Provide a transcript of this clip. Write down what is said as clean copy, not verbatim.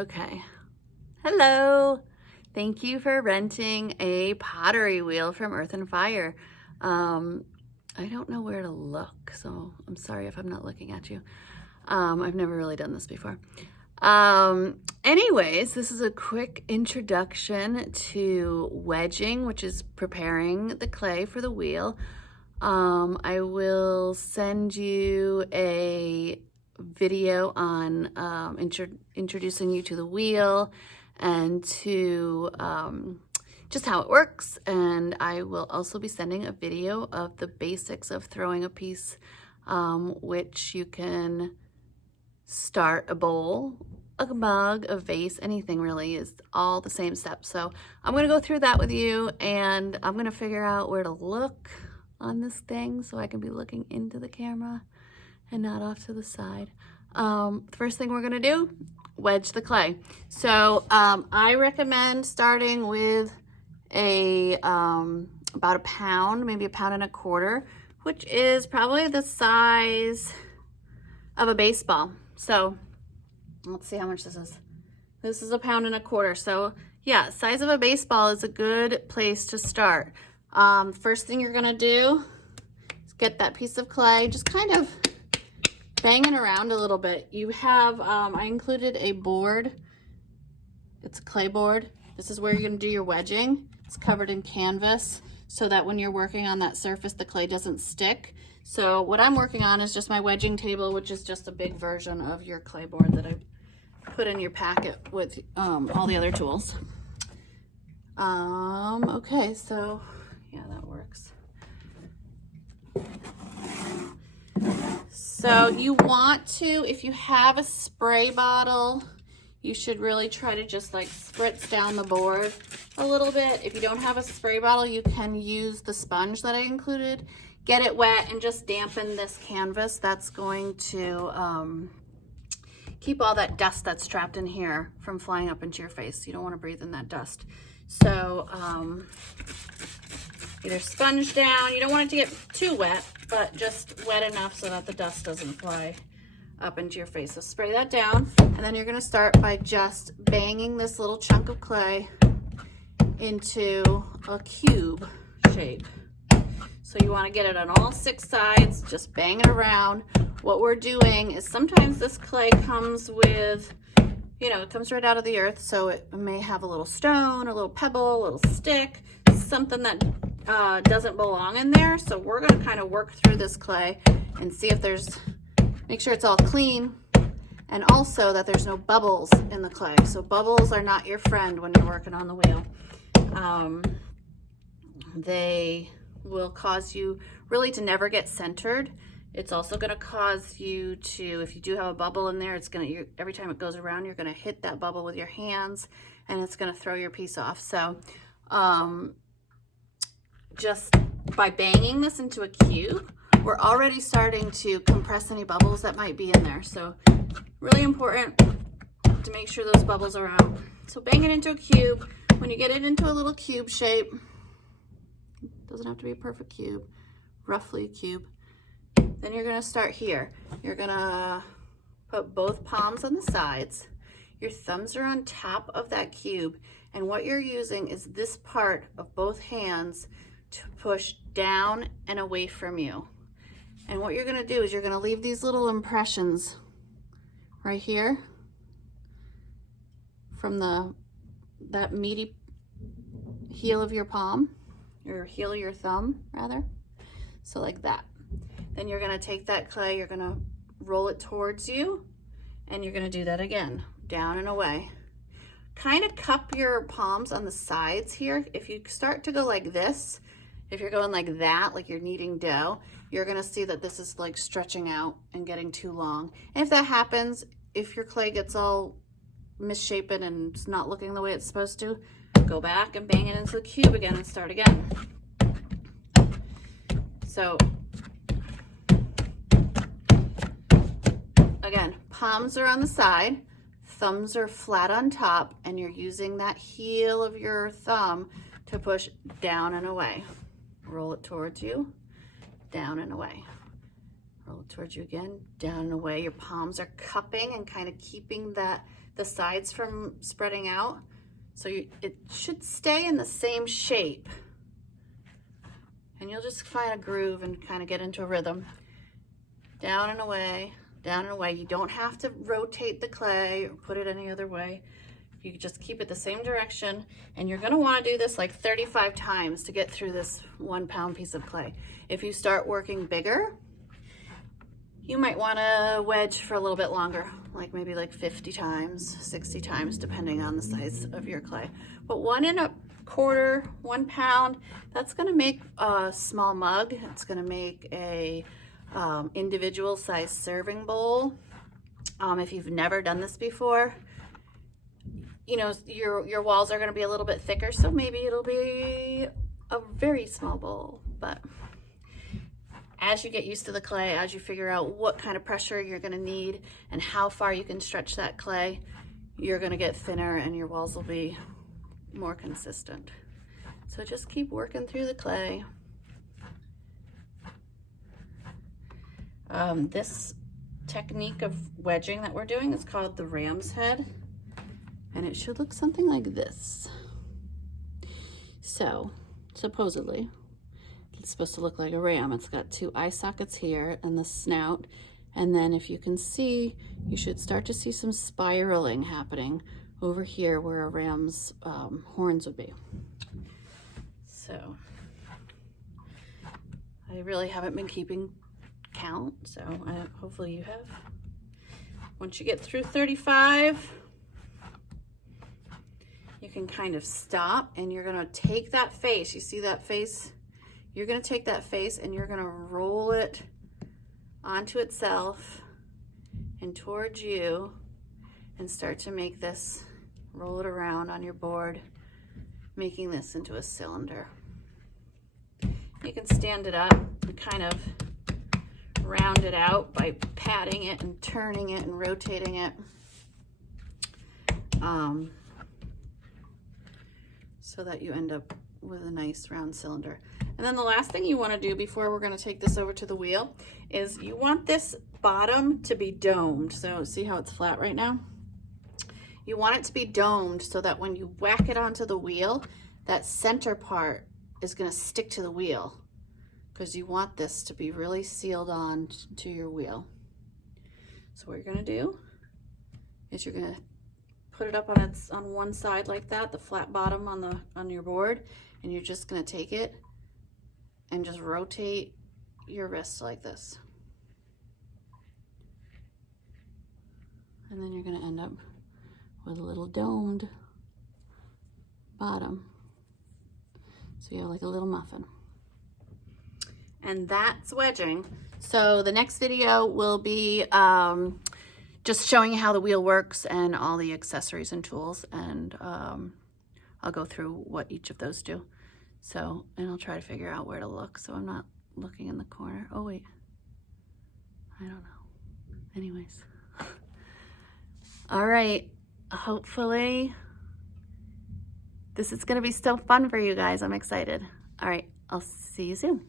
Okay. Hello. Thank you for renting a pottery wheel from Earth and Fire. I don't know where to look, so I'm sorry if I'm not looking at you. I've never really done this before. Anyways, this is a quick introduction to wedging, which is preparing the clay for the wheel. I will send you a video on introducing you to the wheel and to just how it works, and I will also be sending a video of the basics of throwing a piece, which you can start a bowl, a mug, a vase, anything really is all the same steps. So I'm going to go through that with you, and I'm going to figure out where to look on this thing so I can be looking into the camera and not off to the side. The first thing we're gonna do, wedge the clay. So I recommend starting with about a pound, maybe 1.25 pounds, which is probably the size of a baseball. So let's see how much this is. This is 1.25 pounds. So yeah, size of a baseball is a good place to start. First thing you're gonna do is get that piece of clay, just kind of banging around a little bit. You have, I included a board. It's a clay board. This is where you're gonna do your wedging. It's covered in canvas so that when you're working on that surface, the clay doesn't stick. So what I'm working on is just my wedging table, which is just a big version of your clay board that I put in your packet with all the other tools. Okay, so yeah, that works. So you want to, if you have a spray bottle, you should really try to just like spritz down the board a little bit. If you don't have a spray bottle, you can use the sponge that I included. Get it wet and just dampen this canvas. That's going to keep all that dust that's trapped in here from flying up into your face. You don't want to breathe in that dust. So either sponge down, you don't want it to get too wet, but just wet enough so that the dust doesn't fly up into your face. So spray that down, and then you're gonna start by just banging this little chunk of clay into a cube shape. So you wanna get it on all 6 sides, just bang it around. What we're doing is sometimes this clay comes with, it comes right out of the earth, so it may have a little stone, a little pebble, a little stick, something that doesn't belong in there. So we're going to kind of work through this clay and see if make sure it's all clean, and also that there's no bubbles in the clay. So bubbles are not your friend when you're working on the wheel. They will cause you really to never get centered. It's also going to cause you to, if you do have a bubble in there, it's going to, every time it goes around, you're going to hit that bubble with your hands, and it's going to throw your piece off. So just by banging this into a cube, we're already starting to compress any bubbles that might be in there. So really important to make sure those bubbles are out. So bang it into a cube. When you get it into a little cube shape, doesn't have to be a perfect cube, roughly a cube, then you're gonna start here. You're gonna put both palms on the sides. Your thumbs are on top of that cube, and what you're using is this part of both hands to push down and away from you. And what you're gonna do is you're gonna leave these little impressions right here from that meaty heel of your palm, or heel of your thumb rather. So like that. Then you're gonna take that clay, you're gonna roll it towards you, and you're gonna do that again, down and away. Kind of cup your palms on the sides here. If you start to go like this, if you're going like that, like you're kneading dough, you're gonna see that this is like stretching out and getting too long. And if that happens, if your clay gets all misshapen and it's not looking the way it's supposed to, go back and bang it into the cube again and start again. So again, palms are on the side, thumbs are flat on top, and you're using that heel of your thumb to push down and away. Roll it towards you, down and away. Roll it towards you again, down and away. Your palms are cupping and kind of keeping the the sides from spreading out. So it should stay in the same shape. And you'll just find a groove and kind of get into a rhythm. Down and away, down and away. You don't have to rotate the clay or put it any other way. You just keep it the same direction, and you're gonna wanna do this like 35 times to get through this 1 pound piece of clay. If you start working bigger, you might wanna wedge for a little bit longer, like maybe like 50 times, 60 times, depending on the size of your clay. But 1 1/4, 1 pound, that's gonna make a small mug. It's gonna make a individual size serving bowl. If you've never done this before, you know, your walls are going to be a little bit thicker, so maybe it'll be a very small bowl. But as you get used to the clay, as you figure out what kind of pressure you're going to need and how far you can stretch that clay, you're going to get thinner and your walls will be more consistent. So just keep working through the clay. This technique of wedging that we're doing is called the ram's head, and it should look something like this. So supposedly it's supposed to look like a ram. It's got 2 eye sockets here and the snout, and then if you can see, you should start to see some spiraling happening over here where a ram's horns would be. So I really haven't been keeping count, so hopefully you have. Once you get through 35, you can kind of stop, and you're gonna take that face. You see that face? You're gonna take that face and you're gonna roll it onto itself and towards you and start to make this, roll it around on your board, making this into a cylinder. You can stand it up and kind of round it out by patting it and turning it and rotating it. So that you end up with a nice round cylinder. And then the last thing you want to do before we're going to take this over to the wheel is you want this bottom to be domed. So see how it's flat right now? You want it to be domed so that when you whack it onto the wheel, that center part is going to stick to the wheel, because you want this to be really sealed on to your wheel. So what you're going to do is you're going to put it up on one side like that, the flat bottom on your board, and you're just going to take it and just rotate your wrist like this. And then you're going to end up with a little domed bottom. So you have like a little muffin. And that's wedging. So the next video will be just showing you how the wheel works and all the accessories and tools, and I'll go through what each of those do. So, and I'll try to figure out where to look so I'm not looking in the corner. Oh wait, I don't know. Anyways. All right, hopefully this is gonna be still fun for you guys. I'm excited. All right, I'll see you soon.